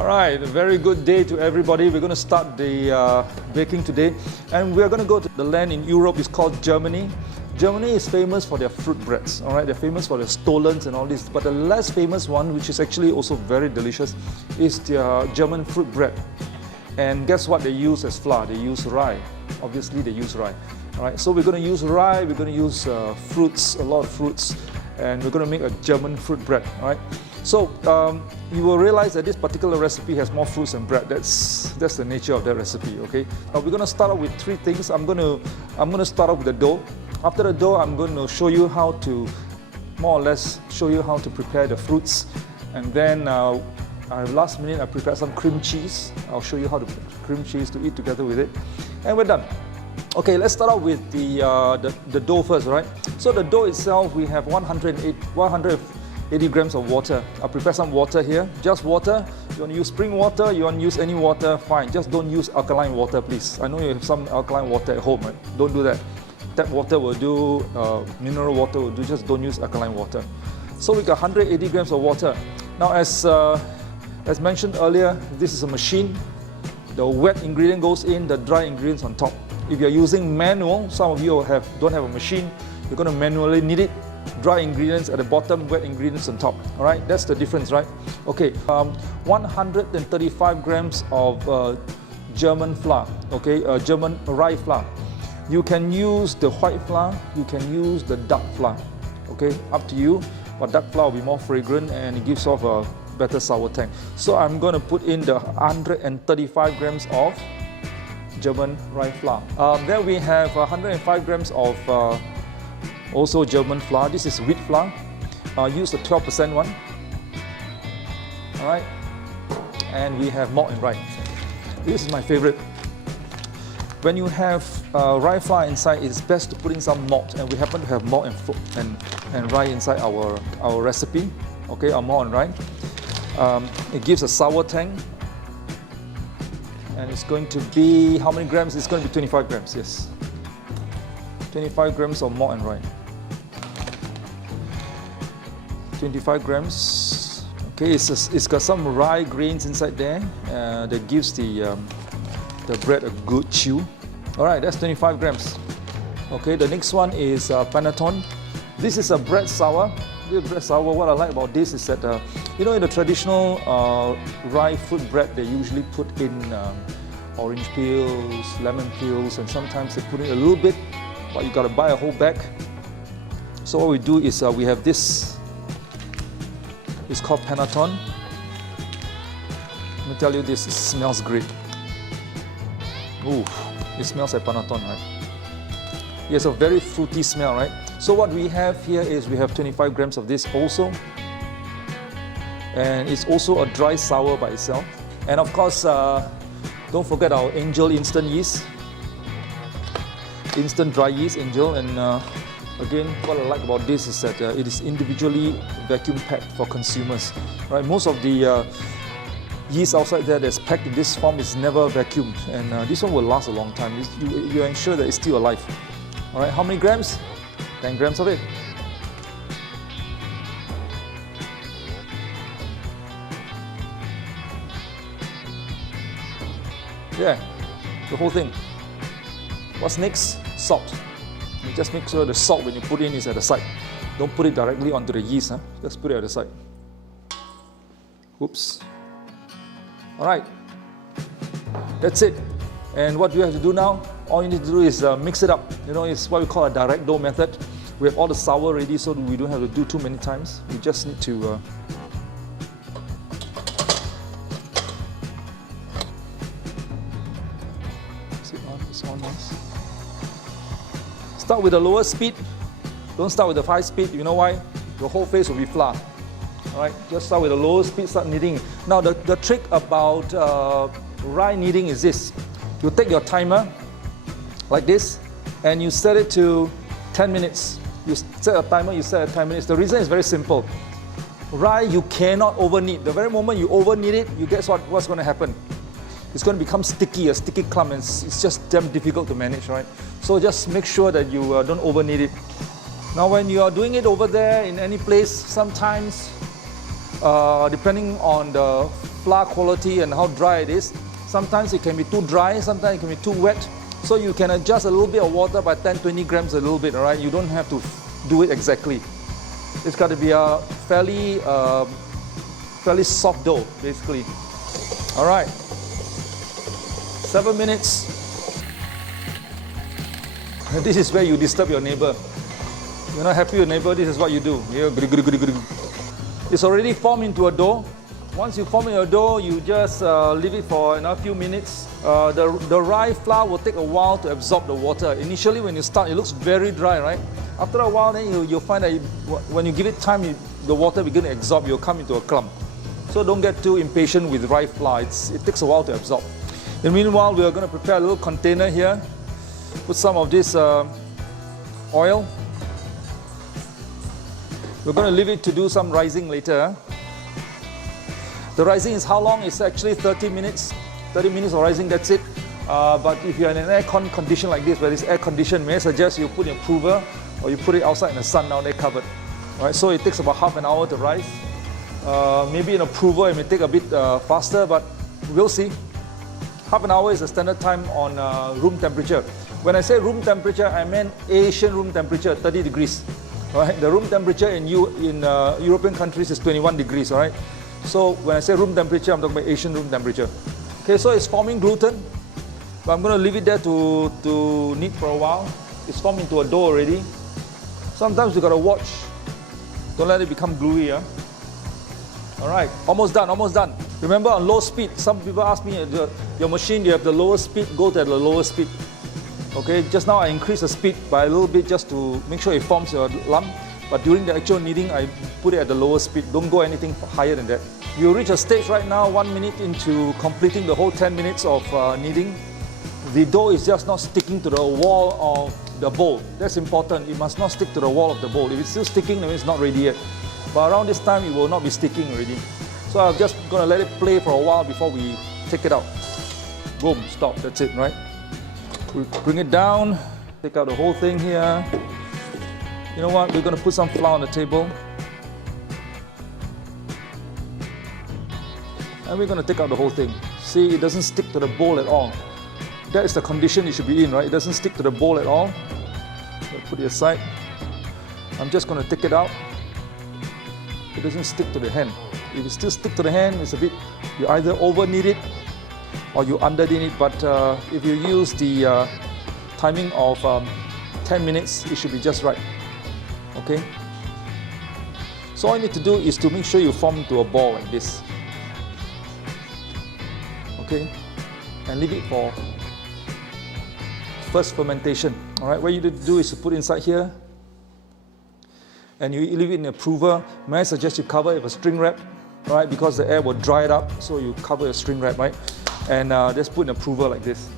All right, a very good day to everybody. We're going to start the baking today, and we're going to go to the land in Europe. It's called Germany. Germany is famous for their fruit breads. All right, they're famous for their stolons and all this. But the less famous one, which is actually also very delicious, is their German fruit bread. And guess what they use as flour? They use rye. Obviously, they use rye. All right, so we're going to use rye. We're going to use fruits, a lot of fruits, and we're going to make a German fruit bread. All right. So you will realize that this particular recipe has more fruits than bread. That's the nature of that recipe. Okay. We're going to start off with three things. I'm going to start off with the dough. After the dough, I'm going to show you how to, more or less, show you how to prepare the fruits, and then last minute I prepared some cream cheese. I'll show you how to put cream cheese to eat together with it, and we're done. Okay, let's start off with the dough first, right? So the dough itself, we have 180 grams of water. I'll prepare some water here, just water. You want to use spring water, you want to use any water, fine. Just don't use alkaline water, please. I know you have some alkaline water at home, right? Don't do that. Tap water will do, mineral water will do, just don't use alkaline water. So we got 180 grams of water. Now as mentioned earlier, this is a machine. The wet ingredient goes in, the dry ingredients on top. If you're using manual, some of you don't have a machine, you're going to manually knead it. Dry ingredients at the bottom, wet ingredients on top. All right, that's the difference, right? Okay, 135 grams of German flour, okay, German rye flour. You can use the white flour, you can use the dark flour, okay, up to you. But dark flour will be more fragrant and it gives off a better sour tang. So I'm going to put in the 135 grams of German rye flour. Then we have 105 grams of also German flour. This is wheat flour. Use the 12% one. All right. And we have malt and rye. This is my favorite. When you have rye flour inside, it's best to put in some malt, and we happen to have malt and rye inside our recipe. Okay, our malt and rye. It gives a sour tang. And it's going to be, how many grams? It's going to be 25 grams, yes. 25 grams of malt and rye. 25 grams. Okay, it's got some rye grains inside there that gives the bread a good chew. All right, that's 25 grams. Okay, the next one is Panettone. This is a bread sour. This bread sour, what I like about this is that, you know, in the traditional rye fruit bread, they usually put in orange peels, lemon peels, and sometimes they put in a little bit, but you got to buy a whole bag. So what we do is we have this. It's called Panettone. Let me tell you this, it smells great. Ooh, it smells like Panettone, right? It has a very fruity smell, right? So what we have here is we have 25 grams of this also. And it's also a dry sour by itself. And of course, don't forget our Angel instant yeast. Instant dry yeast, Angel. And again, what I like about this is that it is individually vacuum packed for consumers. Right? Most of the yeast outside there that's packed in this form is never vacuumed, and this one will last a long time. You ensure that it's still alive. All right, how many grams? 10 grams of it. Yeah, the whole thing. What's next? Salt. You just make sure the salt when you put in is at the side. Don't put it directly onto the yeast. Just put it at the side. Oops. All right. That's it. And what you have to do now? All you need to do is mix it up. You know, it's what we call a direct dough method. We have all the sour ready, so we don't have to do too many times. We just need to it's on nice. Start with the lower speed. Don't start with the 5 speed. You know why? The whole face will be flour. All right, just start with the lower speed, start kneading. Now the trick about rye kneading is this. You take your timer like this and you set it to 10 minutes. You set a timer, you set it 10 minutes. The reason is very simple. Rye, you cannot over knead. The very moment you over knead it, you guess what's going to happen? It's going to become sticky, a sticky clump, and it's just damn difficult to manage, right? So just make sure that you don't over knead it. Now when you are doing it over there in any place, sometimes depending on the flour quality and how dry it is. Sometimes it can be too dry, sometimes it can be too wet. So you can adjust a little bit of water by 10-20 grams a little bit, all right? You don't have to do it exactly. It's got to be a fairly soft dough, basically. All right, 7 minutes. This is where you disturb your neighbor. You're not happy with your neighbor, this is what you do. It's already formed into a dough. Once you form your dough, you just leave it for a few minutes. The rye flour will take a while to absorb the water. Initially, when you start, it looks very dry, right? After a while, then you'll find that when you give it time, the water begins to absorb. You'll come into a clump. So don't get too impatient with rye flour. It takes a while to absorb. In the meanwhile, we are going to prepare a little container here. Put some of this oil. We're going to leave it to do some rising later. The rising is how long? It's actually 30 minutes. 30 minutes of rising, that's it. But if you're in an aircon condition like this, where it's air conditioned, may I suggest you put in a prover or you put it outside in the sun now, they're covered. All right, so it takes about half an hour to rise. Maybe in a prover it may take a bit faster, but we'll see. Half an hour is the standard time on room temperature. When I say room temperature, I meant Asian room temperature, 30 degrees. All right? The room temperature in European countries is 21 degrees. All right? So when I say room temperature, I'm talking about Asian room temperature. Okay, so it's forming gluten, but I'm going to leave it there to knead for a while. It's formed into a dough already. Sometimes you got to watch. Don't let it become gluey. Yeah? All right, almost done, almost done. Remember on low speed, some people ask me, your machine, you have the lower speed, go to the lower speed. Okay, just now I increased the speed by a little bit just to make sure it forms your lump. But during the actual kneading, I put it at the lower speed. Don't go anything higher than that. You reach a stage right now, 1 minute into completing the whole 10 minutes of kneading. The dough is just not sticking to the wall of the bowl. That's important. It must not stick to the wall of the bowl. If it's still sticking, then it's not ready yet. But around this time, it will not be sticking already. So I'm just going to let it play for a while before we take it out. Boom, stop, that's it, right? We bring it down, take out the whole thing here. You know what, we're going to put some flour on the table. And we're going to take out the whole thing. See, it doesn't stick to the bowl at all. That is the condition it should be in, right? It doesn't stick to the bowl at all. Put it aside. I'm just going to take it out. It doesn't stick to the hand. If it still stick to the hand, it's a bit, you either over knead it or you under knead it. But if you use the timing of 10 minutes, it should be just right. Okay? So all you need to do is to make sure you form into a ball like this. Okay? And leave it for first fermentation. All right? What you need to do is to put inside here. And you leave it in a prover. May I suggest you cover it with a string wrap, right? Because the air will dry it up, so you cover a string wrap, right? And just put in a prover like this.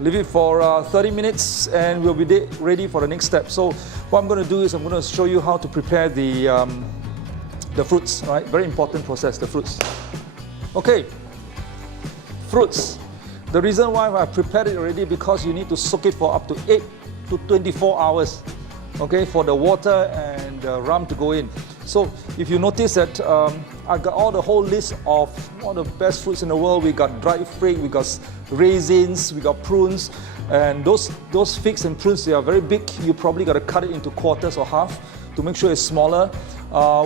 Leave it for 30 minutes, and we'll be ready for the next step. So what I'm going to do is I'm going to show you how to prepare the fruits, right? Very important process, the fruits. Okay, fruits. The reason why I prepared it already because you need to soak it for up to 8 to 24 hours, okay, for the water and the rum to go in. So if you notice that I got all the whole list of all the best fruits in the world. We got dried fig, we got raisins, we got prunes, and those figs and prunes, they are very big. You probably got to cut it into quarters or half to make sure it's smaller.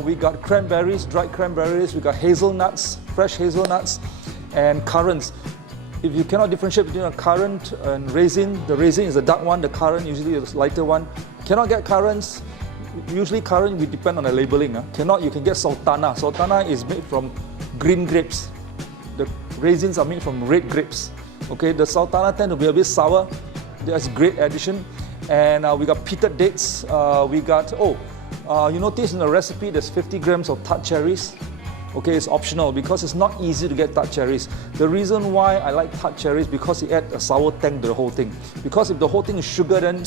We got cranberries, dried cranberries, we got hazelnuts, fresh hazelnuts, and currants. If you cannot differentiate between a currant and raisin, the raisin is the dark one, the currant usually is the lighter one. Cannot get currants. Usually currant, we depend on the labeling. Cannot, you can get sultana. Sultana is made from green grapes. The raisins are made from red grapes. Okay, the sultana tend to be a bit sour. That's a great addition. And we got peated dates. We got, you notice in the recipe there's 50 grams of tart cherries. Okay, it's optional because it's not easy to get tart cherries. The reason why I like tart cherries because it adds a sour tang to the whole thing. Because if the whole thing is sugar, then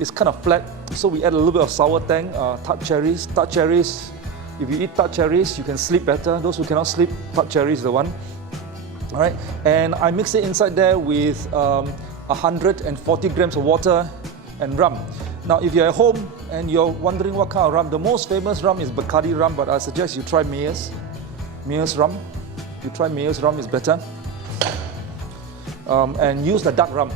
it's kind of flat. So we add a little bit of sour tang, tart cherries. Tart cherries, if you eat tart cherries, you can sleep better. Those who cannot sleep, tart cherries is the one. All right, and I mix it inside there with 140 grams of water and rum. Now, if you're at home and you're wondering what kind of rum, the most famous rum is Bacardi rum, but I suggest you try Mayer's rum. You try Mayer's rum, is better. And use the dark rum.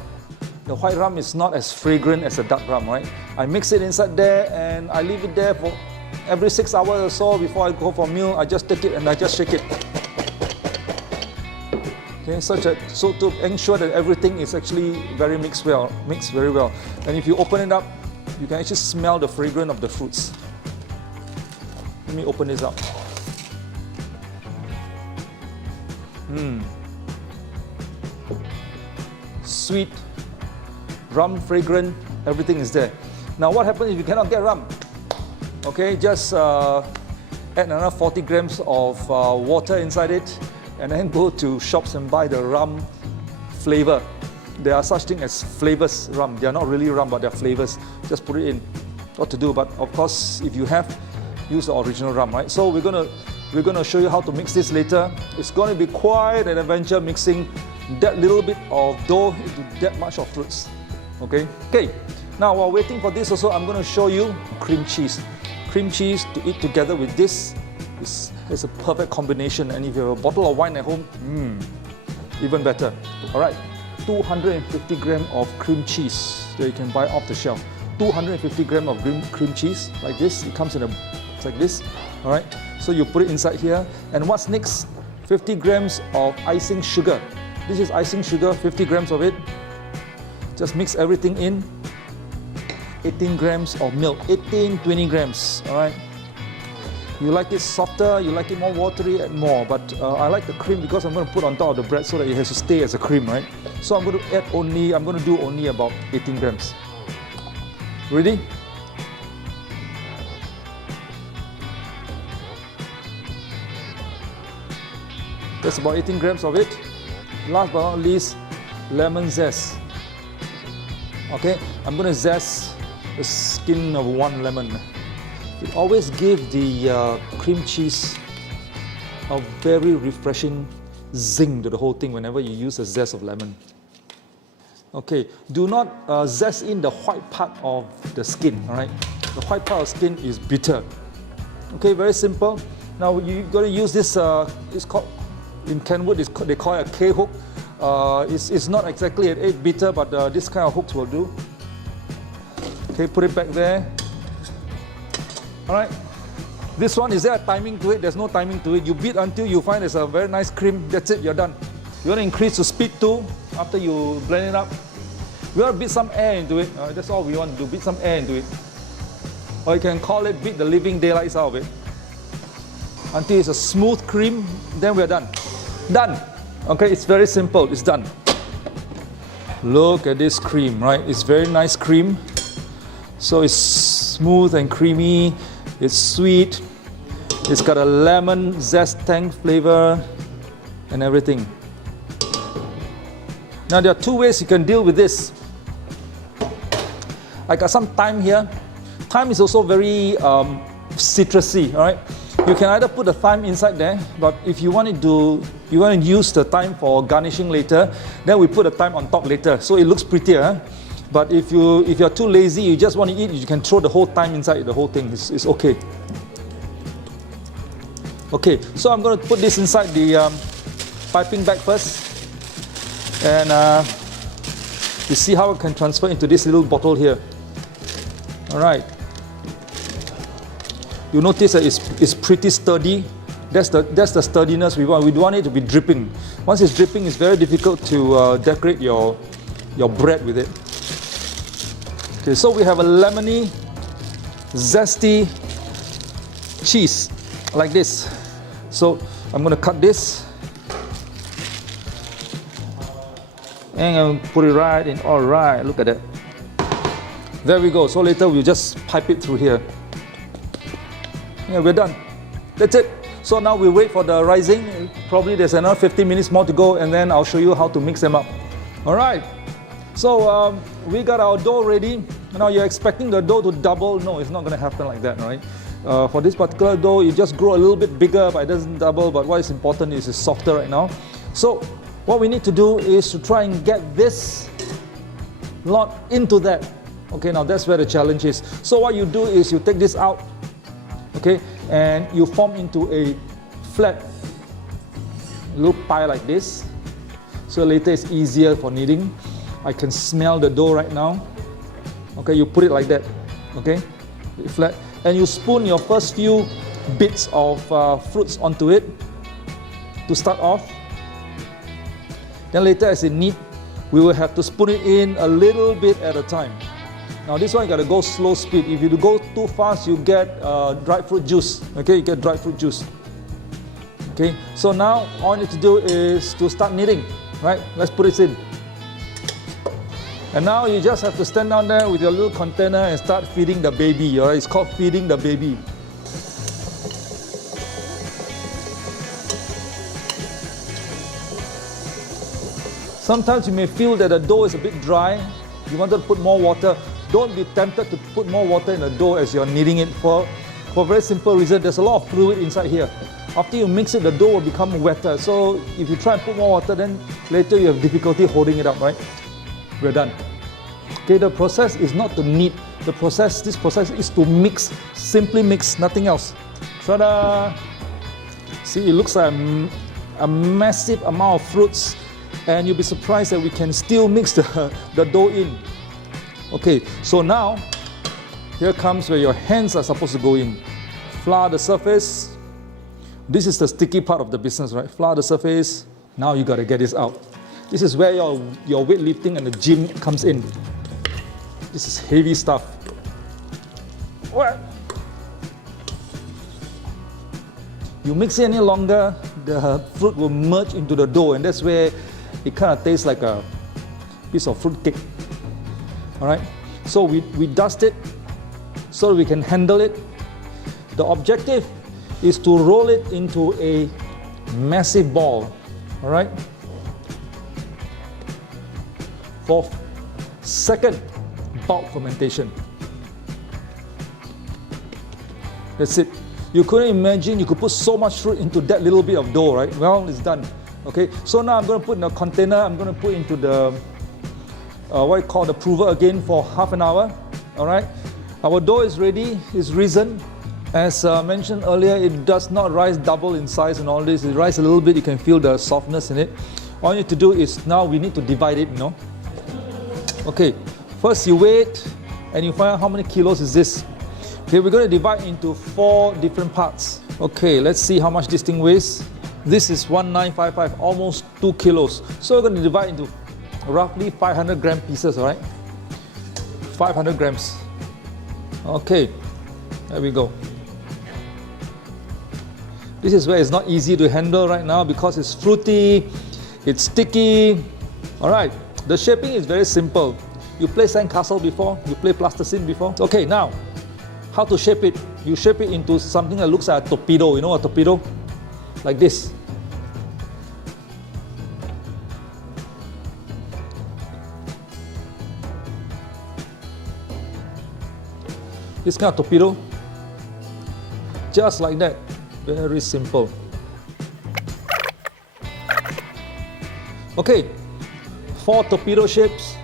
The white rum is not as fragrant as the dark rum, right? I mix it inside there and I leave it there for every 6 hours or so before I go for a meal. I just take it and I just shake it. Okay, so to ensure that everything is actually mixed very well. And if you open it up, you can actually smell the fragrance of the fruits. Let me open this up. Sweet, rum fragrant, everything is there. Now what happens if you cannot get rum? Okay, just add another 40 grams of water inside it and then go to shops and buy the rum flavor. There are such things as flavors rum. They are not really rum, but they are flavors. Just put it in. What to do, but of course, if you have, use the original rum, right? So we're gonna show you how to mix this later. It's gonna be quite an adventure mixing that little bit of dough into that much of fruits. Okay. Now while waiting for this, also I'm gonna show you cream cheese. Cream cheese to eat together with this is a perfect combination. And if you have a bottle of wine at home, even better. All right. 250 grams of cream cheese that you can buy off the shelf. 250 grams of cream cheese, like this. It comes in it's like this. All right. So you put it inside here. And what's next? 50 grams of icing sugar. This is icing sugar, 50 grams of it. Just mix everything in. 18 grams of milk, 20 grams. All right. You like it softer, you like it more watery, add more. But I like the cream because I'm going to put on top of the bread so that it has to stay as a cream, right? So I'm going to do only about 18 grams. Ready? That's about 18 grams of it. Last but not least, lemon zest. Okay, I'm going to zest the skin of one lemon. It always gives the cream cheese a very refreshing zing to the whole thing whenever you use a zest of lemon. Okay, do not zest in the white part of the skin, all right? The white part of the skin is bitter. Okay, very simple. Now you're going to use this, it's called, in Kenwood, they call it a K-hook. It's not exactly an 8 bitter, but this kind of hooks will do. Okay, put it back there. All right. This one, is there a timing to it? There's no timing to it. You beat until you find there's a very nice cream. That's it, you're done. You want to increase the speed too after you blend it up. We want to beat some air into it. That's all we want to do, beat some air into it. Or you can call it beat the living daylights out of it. Until it's a smooth cream, then we're done. Done. Okay, it's very simple, it's done. Look at this cream, right? It's very nice cream. So it's smooth and creamy, it's sweet, it's got a lemon zest tang flavor and everything. Now there are two ways you can deal with this. I got some thyme here. Thyme is also very citrusy, all right? You can either put the thyme inside there, but if you want to use the thyme for garnishing later, then we put the thyme on top later, so it looks prettier. Huh? But if you're too lazy, you just want to eat, you can throw the whole thyme inside the whole thing. It's okay. Okay, so I'm going to put this inside the piping bag first, and you see how it can transfer into this little bottle here. All right. You notice that it's pretty sturdy. That's the sturdiness we want. We don't want it to be dripping. Once it's dripping, it's very difficult to decorate your bread with it. Okay, so we have a lemony, zesty cheese like this. So I'm going to cut this and I'll put it right in. All right, look at that. There we go. So later we'll just pipe it through here. Yeah, we're done. That's it. So now we wait for the rising. Probably there's another 15 minutes more to go, and then I'll show you how to mix them up. All right. So we got our dough ready. Now you're expecting the dough to double. No, it's not going to happen like that, right? For this particular dough, it just grow a little bit bigger, but it doesn't double. But what is important is it's softer right now. So what we need to do is to try and get this lot into that. Okay, now that's where the challenge is. So what you do is you take this out, okay, and you form into a flat little pie like this. So later it's easier for kneading. I can smell the dough right now. Okay, you put it like that, okay, flat, and you spoon your first few bits of fruits onto it to start off. Then later as it knead, we will have to spoon it in a little bit at a time. Now this one you gotta go slow speed. If you go too fast, you get dried fruit juice. Okay, you get dried fruit juice. Okay, so now all you need to do is to start kneading, right? Let's put it in. And now you just have to stand down there with your little container and start feeding the baby, all right? It's called feeding the baby. Sometimes you may feel that the dough is a bit dry. You wanted to put more water. Don't be tempted to put more water in the dough as you're kneading it for a very simple reason. There's a lot of fluid inside here. After you mix it, the dough will become wetter. So if you try and put more water, then later you have difficulty holding it up, right? We're done. Okay, the process is not to knead. This process is to mix. Simply mix, nothing else. Ta-da! See, it looks like a massive amount of fruits, and you'll be surprised that we can still mix the dough in. Okay, so now, here comes where your hands are supposed to go in. Flour the surface. This is the sticky part of the business, right? Flour the surface. Now you gotta get this out. This is where your weightlifting and the gym comes in. This is heavy stuff. What? You mix it any longer, the fruit will merge into the dough, and that's where it kind of tastes like a piece of fruit cake. All right, so we dust it so we can handle it. The objective is to roll it into a massive ball, all right, for second bulk fermentation. That's it. You couldn't imagine you could put so much fruit into that little bit of dough, right? Well, it's done. Okay, so now I'm going to put in a container. I'm going to put into the what you call the prover again for half an hour. All right, our dough is ready, is risen. As mentioned earlier, it does not rise double in size and all this. It rises a little bit. You can feel the softness in it. All you need to do is now we need to divide it, you know. Okay, first you weigh it and you find out how many kilos is this. Okay, we're going to divide into 4 different parts. Okay, let's see how much this thing weighs. This is 1955, almost 2 kilos. So we're going to divide into roughly 500 gram pieces, all right? 500 grams. Okay, there we go. This is where it's not easy to handle right now because it's fruity, it's sticky. All right, the shaping is very simple. You play sandcastle before? You play plasticine before? Okay, now, how to shape it? You shape it into something that looks like a torpedo. You know a torpedo? Like this. This kind of torpedo. Just like that. Very simple. Okay, 4 torpedo shapes.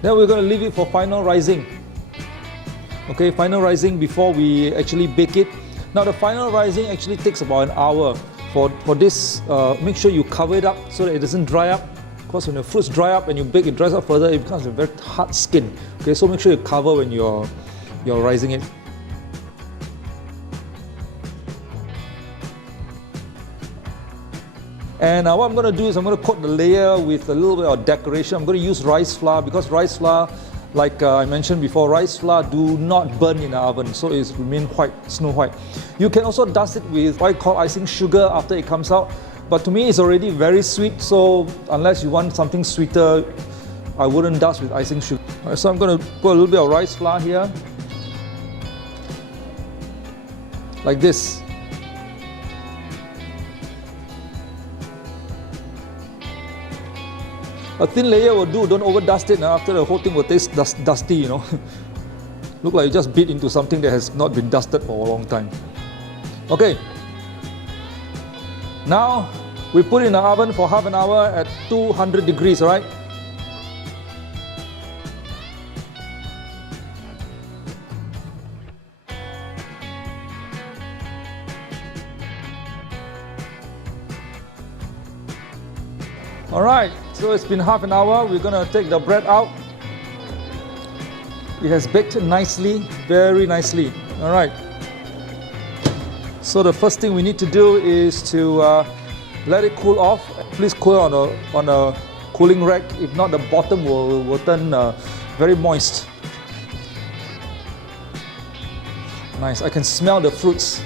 Then we're going to leave it for final rising. Okay, final rising before we actually bake it. Now the final rising actually takes about an hour. For this, make sure you cover it up so that it doesn't dry up. Because when the fruits dry up and you bake, it dries up further, it becomes a very hard skin. Okay, so make sure you cover when you're rising it. And what I'm going to do is I'm going to coat the layer with a little bit of decoration. I'm going to use rice flour because rice flour, like I mentioned before, rice flour do not burn in the oven, so it remains white, snow white. You can also dust it with what I call icing sugar after it comes out. But to me, it's already very sweet, so unless you want something sweeter, I wouldn't dust with icing sugar. Right, so I'm going to put a little bit of rice flour here, like this. A thin layer will do, don't over dust it, after the whole thing will taste dusty, you know. Look like you just bit into something that has not been dusted for a long time. Okay. Now, we put it in the oven for half an hour at 200 degrees, alright? All right, so it's been half an hour. We're gonna take the bread out. It has baked nicely, very nicely. All right. So the first thing we need to do is to let it cool off. Please cool on a cooling rack. If not, the bottom will turn very moist. Nice. I can smell the fruits.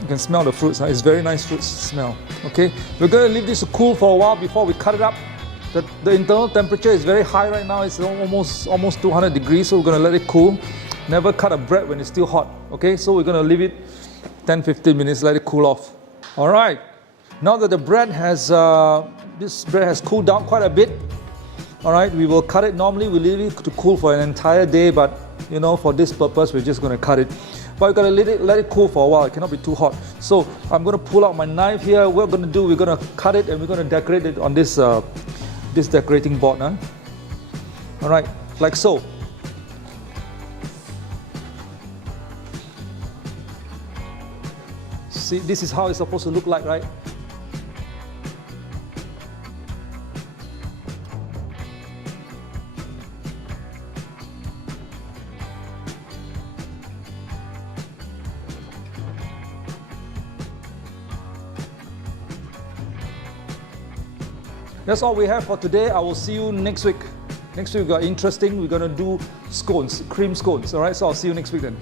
You can smell the fruits. It's very nice fruits smell. Okay. We're going to leave this to cool for a while before we cut it up. The internal temperature is very high right now. It's almost 200 degrees. So we're going to let it cool. Never cut a bread when it's still hot. Okay. So we're going to leave it 10-15 minutes. Let it cool off. All right. Now that the bread has this bread has cooled down quite a bit. All right. We will cut it. Normally we leave it to cool for an entire day, but you know, for this purpose, we're just going to cut it. But we're going to let it cool for a while. It cannot be too hot. So I'm going to pull out my knife here. What we're going to do, we're going to cut it and we're going to decorate it on this this decorating board. Huh? All right, like so. See, this is how it's supposed to look like, right? That's all we have for today. I will see you next week. Next week we got interesting. We're going to do scones, cream scones. All right, so I'll see you next week then.